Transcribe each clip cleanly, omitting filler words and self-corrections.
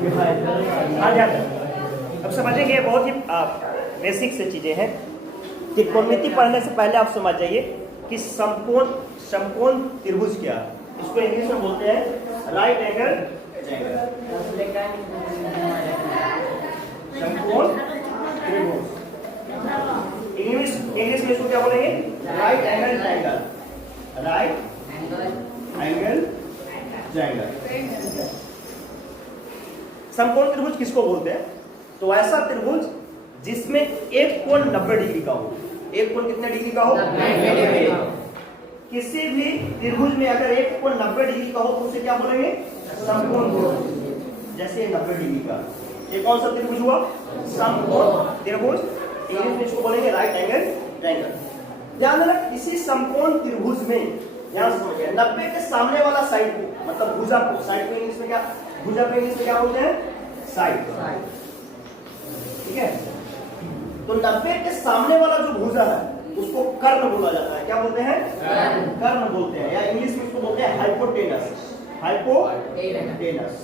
आ जाता। अब समझेंगे, बहुत ही बेसिक से चीजें हैं। त्रिकोणमिति पढ़ने से पहले आप समझ जाइए कि समकोण त्रिभुज क्या है। इसको इंग्लिश में बोलते हैं राइट एंगल ट्रायंगल, समकोण त्रिभुज। इंग्लिश में इसको क्या बोलेंगे? Right angle triangle, right angle triangle. समकोण त्रिभुज किसको बोलते हैं? तो ऐसा त्रिभुज जिसमें एक कोण 90 डिग्री का हो। एक कोण कितने डिग्री का हो? 90 डिग्री। किसी भी त्रिभुज में अगर एक कोण 90 डिग्री का हो तो उसे क्या बोलेंगे? समकोण त्रिभुज। जैसे 90 डिग्री का, ये कौन सा त्रिभुज हुआ? समकोण त्रिभुज। इंग्लिश में इसको बोलेंगे राइट एंगल ट्रायंगल। ध्यान देना, किसी समकोण त्रिभुज में, ध्यान समझिए, 90 के सामने वाला साइड को, मतलब भुजा को, साइड को इंग्लिश में क्या, भुजा को इंग्लिश में क्या बोलते हैं? साइड। ठीक है, तो 90 के सामने वाला जो भुजा है उसको कर्ण बोला जाता है। क्या बोलते हैं? कर्ण बोलते हैं, या इंग्लिश में इसको बोलते हैं हाइपोटेनस। हाइपोटेनस,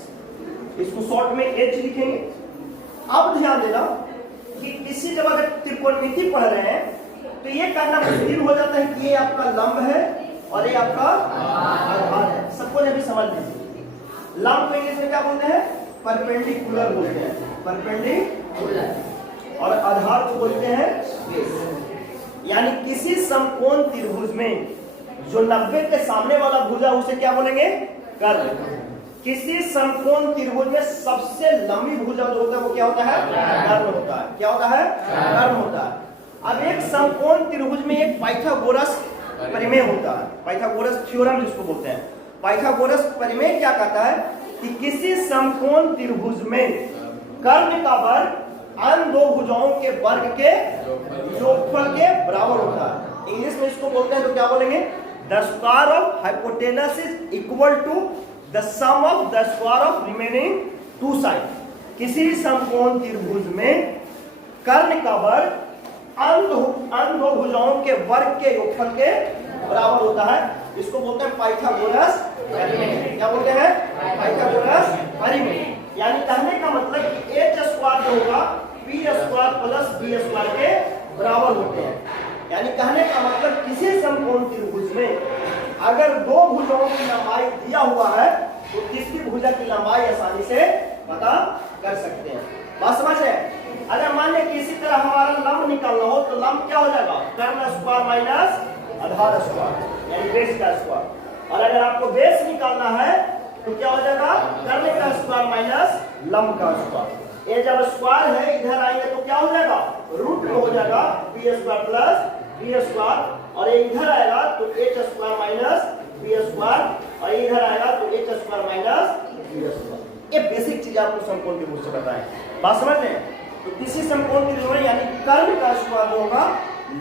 इसको शॉर्ट में एच लिखेंगे। अब ध्यान देना कि किसी जब अगर त्रिकोणमिति पढ़ रहे हैं तो ये कहना मुश्किल हो जाता है कि ये आपका लंब है और ये आपका आधार है। सबको ये भी समझ लीजिए, लंब को इंग्लिश में क्या बोलते हैं? परपेंडिकुलर बोलते हैं, परपेंडिकुलर। और आधार को बोलते हैं बेस। यानी किसी समकोण त्रिभुज में जो 90 के सामने वाला भुजा उसे क्या बोलेंगे? कर्ण। किसी समकोण त्रिभुज में सबसे लंबी भुजा जो होता है वो क्या होता है? कर्ण होता है। क्या होता है? कर्ण होता है। अब एक समकोण त्रिभुज में एक पाइथागोरस परिमेय होता है, पाइथागोरस थ्योरम जिसको बोलते हैं। पाइथागोरस परिमेय क्या कहता है कि किसी समकोण त्रिभुज में कर्ण का वर्ग अन्य दो भुजाओं के वर्ग के योगफल के बराबर होता है। इंग्लिश में इसको बोलते हैं तो क्या बोलेंगे? The square of hypotenuse is equal to the sum of the square of remaining two side. किसी समकोण त्रिभुज में कर्ण का वर्ग अन्य दो भुजाओं के वर्ग के योगफल के बराबर होता है। इसको बोलते हैं पाइथागोरस परिमेय। क्या बोलते हैं? पाइथागोरस परिमेय। यानी कहने का मतलब कि एच स्क्वायर जो होगा P square plus B square के बराबर होते हैं। यानी कहने का मतलब किसी समकोण त्रिभुज में अगर दो भुजाओं की लंबाई दिया हुआ है तो तीसरी भुजा की लंबाई आसानी से पता कर सकते हैं। बात समझ है? अगर मान लें कि इसी तरह हमारा लंब निकालना हो तो लंब क्या हो जाएगा? कर्ण स्क्वायर माइनस आधार स्क्वायर, यानी बेस का स्क्वायर। और अगर आपको बेस निकालना है तो क्या हो जाएगा? कर्ण का स्क्वायर माइनस लंब का स्क्वायर। ये जब स्क्वायर है इधर आएंगे तो क्या हो जाएगा? रूट में हो जाएगा B square plus B square. और ये इधर आएगा तो H square minus B square, और इधर आएगा तो H square minus B square. ये बेसिक चीज आपको समकोण त्रिभुज से बताएं। बात समझ रहे हैं? तो किसी समकोण त्रिभुज यानी कर्ण का स्क्वायर जो होगा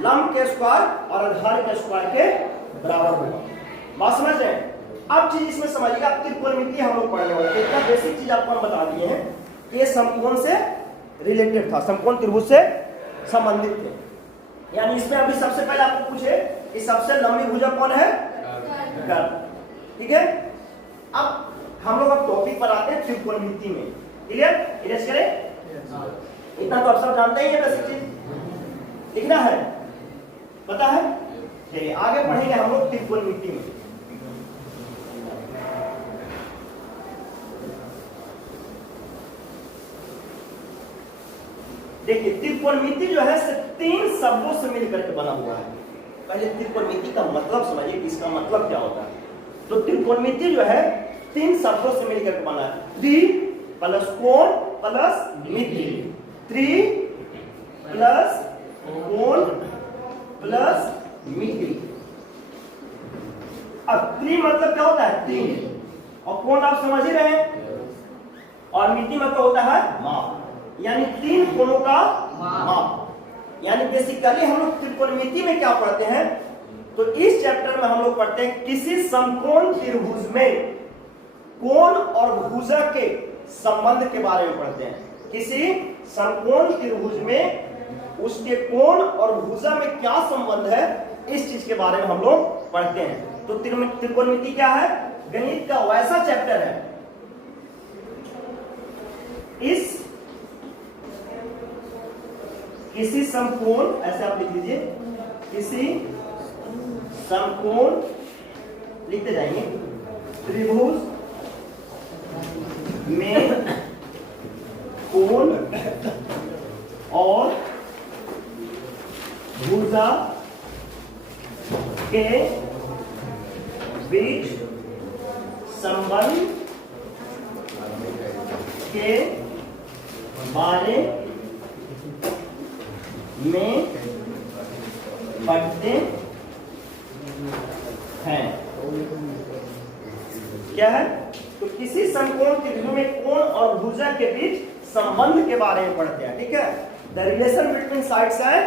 लंब के स्क्वायर और आधार के स्क्वायर के बराबर होगा। बात समझ रहे हैं? अब चीज इसमें समझिएगा, त्रिकोणमिति हम लोग पढ़ने वाले हैं। इतना बेसिक चीज आपको बता दिए हैं कि ये समकोण से रिलेटेड था, समकोण त्रिभुज से संबंधित थे। यानी इसमें अभी सबसे पहले आपको पूछे कि सबसे लंबी भुजा कौन है? कर्ण। ठीक है, अब हम लोग अब टॉपिक पर आते हैं त्रिकोणमिति में। क्लियर? इरेज करें? इतना तो आप सब जानते ही हैं, बेसिक चीज लिखना है, पता है? चलिए आगे पढ़ेंगे हम लोग त्रिकोणमिति में। देखिए त्रिकोणमिति जो है तीन शब्दों से मिलकर के बना हुआ है। पहले त्रिकोणमिति का मतलब समझिए कि इसका मतलब क्या होता है। तो त्रिकोणमिति जो है तीन शब्दों से मिलकर के बना है। त्रि प्लस कोण प्लस मिति, त्रि प्लस कोण प्लस मिति। अब त्रि मतलब क्या होता है? तीन, और कोण आप समझ ही रहे हैं, और मिति मतलब होता है माप, यानी तीन कोणों का माप। यानी बेसिकली हम लोग त्रिकोणमिति में क्या पढ़ते हैं? तो इस चैप्टर में हम लोग पढ़ते हैं किसी समकोण त्रिभुज में कोण और भुजा के संबंध के बारे में पढ़ते हैं। किसी समकोण त्रिभुज में उसके कोण और भुजा में क्या संबंध है, इस चीज के बारे में हम लोग पढ़ते हैं। तो त्रिकोणमिति क्या है? गणित का वैसा चैप्टर है इस किसी समकोण, ऐसे आप लिख लीजिए, किसी समकोण लिखते जाएंगे, त्रिभुज में कोण और भुजा के बीच संबंध के बारे में पढ़ते हैं। क्या है? तो किसी समकोण त्रिभुज में कोण और भुजा के बीच संबंध के बारे में पढ़ते हैं। ठीक है, the relation between sides and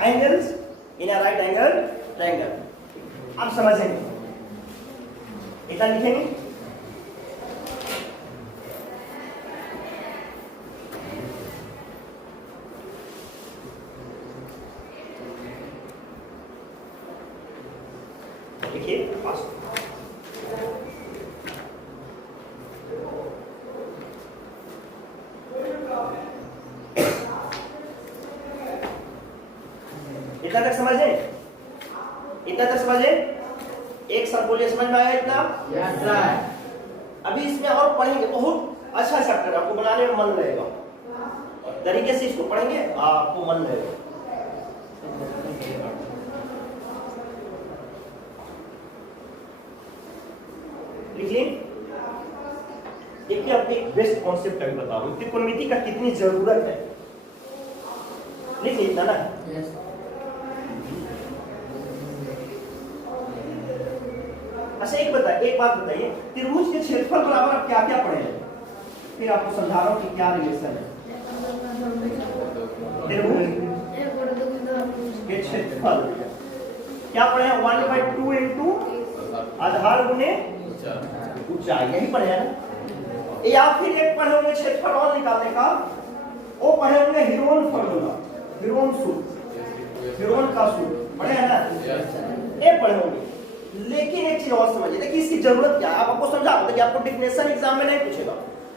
angles in a right angle triangle. आप समझेंगे, इतना लिखेंगे। देखिए इतना तक समझे, इतना तक समझे। एक सब बोलिए, समझ में आया इतना? Yes sir. अभी इसमें और पढ़ेंगे, बहुत अच्छा चैप्टर, आपको बनाने में मन लगेगा, तरीके से इसको पढ़ेंगे आपको मन लगेगा। लिखिए, देखिए अपनी बेस्ट कॉन्सेप्ट अभी बता रहा हूं, त्रिकोणमिति का कितनी जरूरत है। लिखिए इतना ना। yes. अच्छा एक बात बताइए, त्रिभुज के क्षेत्रफल बराबर आप क्या क्या पढ़े हैं? फिर आपको समझा रहा हूं कि क्या रिलेशन है। त्रिभुज के क्षेत्रफल क्या पढ़े हैं? 1/2 इंटू आधार गुने ऊंचाई, यही पढ़े हैं ना। या फिर एक पढ़े होंगे क्षेत्रफल और निकालने का, वो पढ़े होंगे हीरोन फॉर्मूला, हीरोन सूत्र, हीरोन का सूत्र पढ़े हैं ना, ये पढ़े होंगे। लेकिन एक चीज और समझिए, देखिए इसकी जरूरत क्या है। आपको समझा कि आपको डिफिनेशन एग्जाम में नहीं पूछेगा,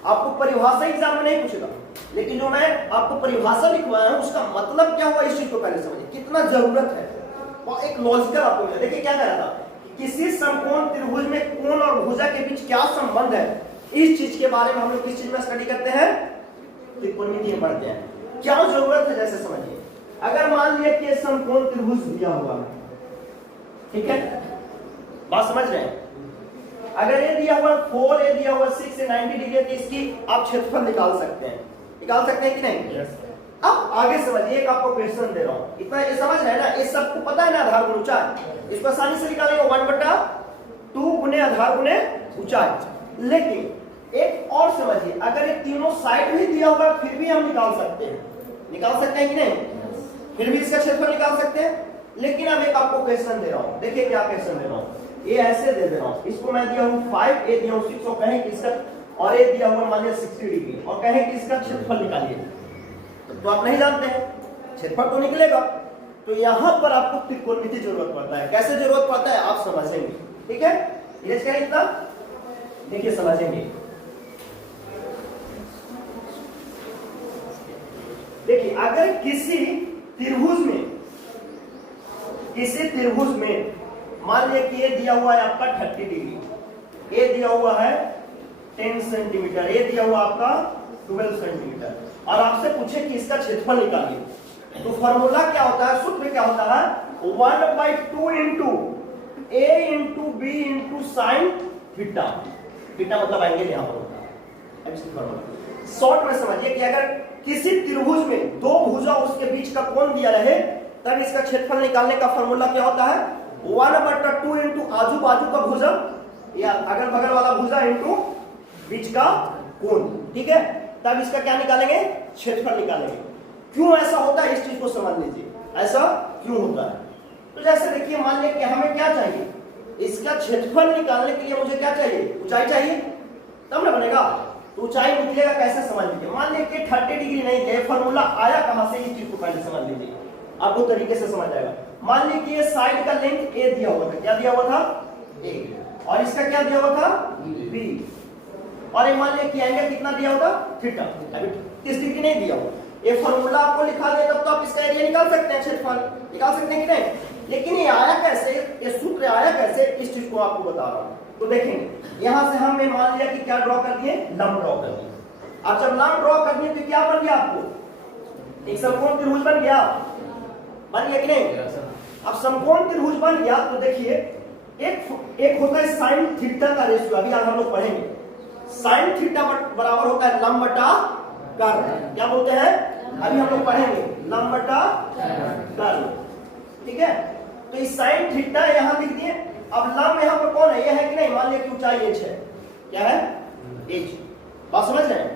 आपको परिभाषा एग्जाम में नहीं पूछेगा, लेकिन जो मैं आपको परिभाषा लिखवाया हूं उसका मतलब क्या हुआ, इस चीज को पहले समझिए, कितना जरूरत है। और एक लॉजिकल आपको मिला। देखिए क्या कह रहा था, किसी समकोण त्रिभुज में कोण और भुजा के बीच क्या संबंध है, इस चीज के बारे में हम लोग किस चीज में स्टडी करते हैं? त्रिकोणमिति में पढ़ते हैं। क्या जरूरत है, जैसे समझिए, अगर मान लिया कि समकोण त्रिभुज दिया हुआ है, ठीक है, बात समझ रहे हैं? अगर ये दिया हुआ 4, ये दिया हुआ 6 से 90 डिग्री, तो इसकी आप क्षेत्रफल निकाल सकते हैं, निकाल सकते हैं कि नहीं? yes. अब आगे समझिए, एक आपको क्वेश्चन दे रहा हूं, इतना ये समझ रहे हैं ना, ये सबको पता है ना, आधार गुणे ऊंचाई, इसको आसानी से निकालेंगे 1/2 गुने आधार गुने ऊंचाई। लेकिन एक और समझिए, अगर ये तीनों साइड भी दिया हुआ फिर भी हम निकाल सकते हैं, निकाल सकते हैं कि नहीं? फिर भी इसका क्षेत्रफल निकाल सकते हैं। लेकिन अब एक आपको क्वेश्चन दे रहा हूं, देखिए क्या क्वेश्चन दे रहा हूं, ये ऐसे दे रहा हूं, इसको मैं दिया हूं 5, ये दिया हूं 6, और कहें कि इसका, और ये दिया हुआ मान लिया 60 डिग्री, और कहें कि इसका क्षेत्रफल निकालिए, तो आप नहीं जानते हैं, क्षेत्रफल तो निकलेगा। तो यहां पर आपको त्रिकोणमिति जरूरत पड़ता है। कैसे जरूरत पड़ता है आप समझेंगे, ठीक है? ये क्या इतना देखिए समझेंगे। देखिए अगर किसी त्रिभुज में मान लिया कि ये दिया हुआ है आपका 30 डिग्री, ये दिया हुआ है 10 सेंटीमीटर, ये दिया हुआ आपका 12 सेंटीमीटर, और आपसे पूछे कि इसका क्षेत्रफल निकालिए, तो फॉर्मूला क्या होता है, सूत्र क्या होता है? 1/2 into a into b into sine theta, theta मतलब एंगल यहां पर होता है। अब इसकी फॉर्मूला शॉर्ट में समझिए कि अगर किसी त्रिभुज में दो भुजा उसके बीच का कोण दिया रहे, तब इसका क्षेत्रफल निकालने का फॉर्मूला क्या होता है? 1/2 इंटू आजू बाजू का भुजा या अगल बगल वाला भुजा इंटू बीच का कोण, ठीक है? तब इसका क्या निकालेंगे? क्षेत्रफल निकालेंगे। क्यों ऐसा होता है, इस चीज को समझ लीजिए, ऐसा क्यों होता है। तो जैसे देखिए, मान लिया कि हमें क्या चाहिए, इसका क्षेत्रफल निकालने के लिए मुझे क्या चाहिए? ऊंचाई चाहिए, तब ना बनेगा। तो ऊंचाई निकलेगा कैसे, समझ लीजिए। मान लिया कि 30 डिग्री नहीं है, फॉर्मूला आया कहां से, इस चीज को पहले समझ लीजिए, आपको तरीके से समझ आएगा। मान लीजिए कि ये साइड का लेंथ a दिया हुआ था, क्या दिया हुआ था? a, और इसका क्या दिया हुआ था? b। और ये मान लिया कि एंगल कितना दिया होगा थीटा, अभी 30 डिग्री नहीं दिया हो, ये फॉर्मूला आपको लिखा दे तब तो आप इसका एरिया निकाल सकते हैं, क्षेत्रफल निकाल सकते हैं कि नहीं, लेकिन ये आया कैसे, ये सूत्र आया कैसे, इस चीज को आपको बता रहा हूं। तो देखेंगे यहां से हमने मान लिया कि क्या ड्रॉ कर दिए, लंब ड्रॉ कर दिए। अब जब लंब ड्रॉ कर दिए तो क्या बन गया आपको, एक समकोण त्रिभुज बन गया, बन गया कि नहीं। अब समकोण त्रिभुज बन गया तो देखिए एक होता है साइन थीटा का रेशियो, अभी हम लोग पढ़ेंगे, साइन थीटा बराबर होता है लंब बटा कर्ल, क्या बोलते हैं, अभी हम लोग पढ़ेंगे लंब बटा कर्ल, ठीक है। तो इस साइन थीटा यहां लिख दिए। अब लंब यहां पर कौन है, ये है कि नहीं, मान लिया कि ऊंचाई h है, क्या है h, बात समझ रहे हैं।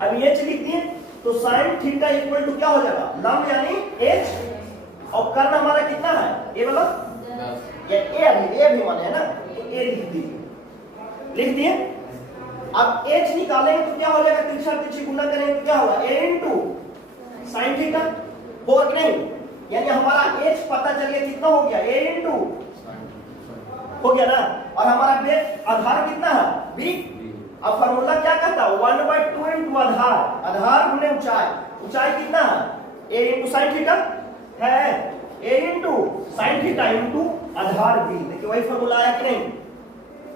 अब h लिख दिए तो साइन थीटा इक्वल टू क्या हो जाएगा, लंब यानी h, और कर्ण हमारा कितना है, a वाला, ये a भी माने है ना, तो a लिख दिए। अब h निकालेंगे तो क्या हो जाएगा, तिरछा तिरछी गुना करेंगे तो क्या होगा, a इंटू साइन थीटा, होगा कि नहीं, यानी हमारा h पता चल गया कितना हो गया, a इंटू हो गया ना, और हमारा बेस आधार कितना है, b। अब फार्मूला क्या कहता है, 1/2 इंटू आधार, आधार गुने ऊंचाई, ऊंचाई कितना है, a इंटू साइन थीटा है, a into sine theta into Aadhaar b। देखिए वही फार्मूला आया कि नहीं,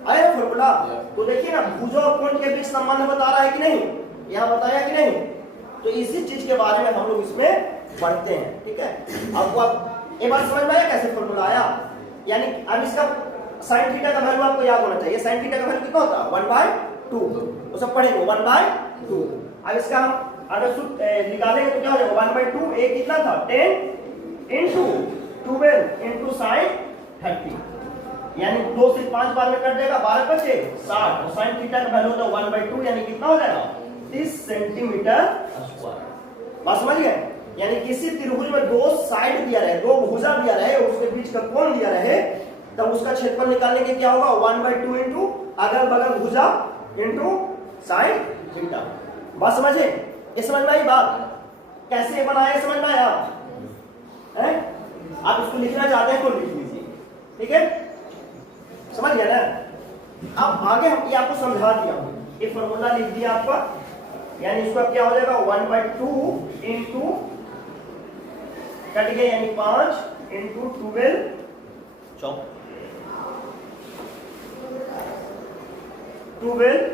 आया फार्मूला। तो देखिए ना भुजा और कोण के बीच संबंध बता रहा है कि नहीं, यहां बताया कि नहीं। तो इसी चीज के बारे में हम लोग इसमें पढ़ते हैं, ठीक है। आपको अब एक बार समझ में आया कैसे फार्मूला आया, यानी अब इसका साइन थीटा का वैल्यू आपको याद होना चाहिए, साइन थीटा का वैल्यू कितना होता है 1/2, वो सब पढ़ेंगे 1/2। अब इसका हम अगर सूत्र निकालेंगे तो क्या हो जाएगा 1/2, a कितना था 10 इंटू 12 इंटू साइन 30, यानी 2 से 5 बार में कट जाएगा, 12 बचे 60, और साइन थीटा का वैल्यू होता है 1/2, यानी कितना हो जाएगा 30 सेंटीमीटर स्क्वायर। बात समझ गए, यानी किसी त्रिभुज में दो साइड दिया रहे, दो भुजा दिया रहे, उसके बीच का कोण दिया रहे, तब उसका क्षेत्रफल निकालने के क्या होगा 1/2 इंटू अगल बगल भुजा इंटू साइन थीटा। बात समझे, ये समझ में आई बात, कैसे बनाया समझ में आया, आप इसको लिखना चाहते हैं तो लिख लीजिए, ठीक है, समझ गया ना। अब आगे हम ये आपको समझा दिया, ये फॉर्मूला लिख दिया आपका, यानी इसका क्या हो जाएगा 1/2 इंटू कट गया, यानी 5 इंटू 12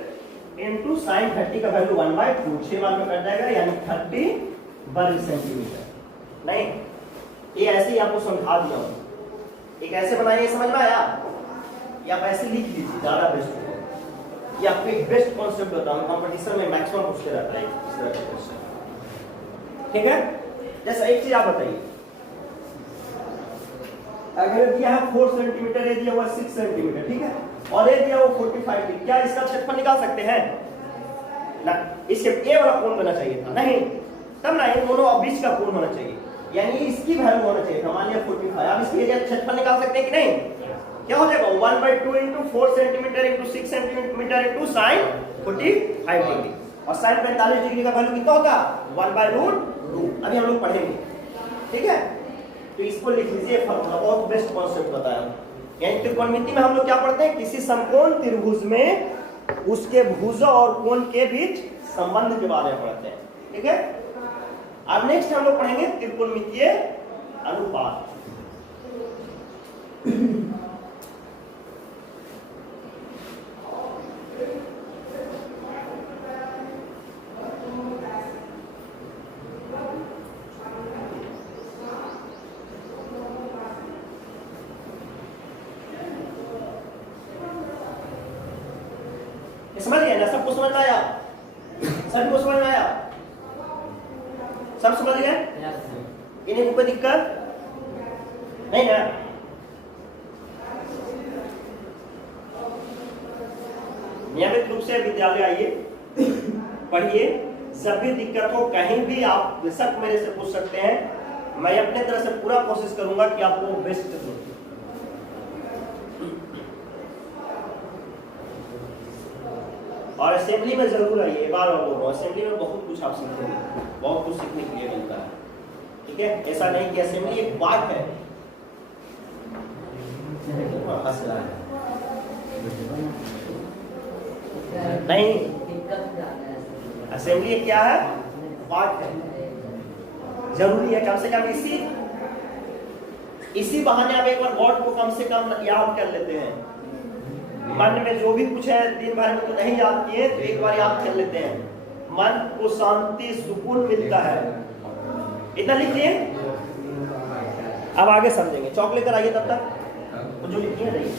इंटू साइन 30 का वैल्यू 1/2, 6 बार में कट जाएगा, यानी 30 वर्ग सेंटीमीटर। नहीं, ये ऐसे ही आपको समझा दिया हूं, एक ऐसे बनाइए, समझ में आया, या आप ऐसे लिख लीजिए, ज्यादा बेस्ट होगा। ये आपको एक बेस्ट कॉन्सेप्ट बताऊं, कंपटीशन में मैक्सिमम पूछते रहता है इस तरह के क्वेश्चन, ठीक है। जैसा एक चीज आप बताइए, अगर दिया है 4 सेंटीमीटर, ये दिया हुआ 6 सेंटीमीटर, ठीक है, और ये दिया हुआ 45 डिग्री, क्या इसका क्षेत्रफल निकाल सकते हैं ना, इसके ए वाला कोण होना चाहिए था, नहीं, तब ना ये दोनों बीच का कोण होना चाहिए, यानी इसकी वैल्यू होना चाहिए था, मान लिया 45। अब इसके एरिया क्षेत्रफल निकाल सकते हैं कि नहीं, क्या हो जाएगा 1/2 into 4 centimetre into 6 centimetre into sine 45 degree, और साइन 45 डिग्री का वैल्यू कितना होगा 1/√2। अभी हम लोग पढ़ेंगे, ठीक है। तो इसको लिख लीजिए, फॉर्मूला बहुत बेस्ट कॉन्सेप्ट बताया, यानी त्रिकोणमिति में हम लोग क्या पढ़ते हैं, किसी समकोण त्रिभुज में उसके भुजा और कोण के बीच संबंध के बारे में पढ़ते हैं, ठीक है। अब नेक्स्ट हम लोग पढ़ेंगे त्रिकोणमितीय अनुपात। समझ गए ना, सबको समझ में आया, सबको समझ में आया, सब समझ गए, इन्हें कोई दिक्कत नहीं ना। नियमित रूप से विद्यालय आइए, पढ़िए, जब भी दिक्कत हो कहीं भी आप बेशक मेरे से पूछ सकते हैं, मैं अपने तरह से पूरा कोशिश करूंगा कि आपको बेस्ट दूं। और असेंबली में जरूर आइए, एक बार और बोल रहा हूँ, असेंबली में बहुत कुछ आप सीखेंगे, बहुत कुछ सीखने के लिए मिलता है, ठीक है। ऐसा नहीं कि असेंबली एक पार्ट है, हंस रहा है, नहीं, असेंबली एक क्या है, पार्ट है, जरूरी है। कम से कम इसी बहाने आप एक बार गॉड को कम से कम याद कर लेते हैं। मन में जो भी कुछ है दिन भर में तो नहीं याद किए, तो एक बार याद कर लेते हैं, मन को शांति सुकून मिलता है। इतना लिखिए, अब आगे समझेंगे। चौक लेकर आइए, तब तक जो लिखिए नहीं।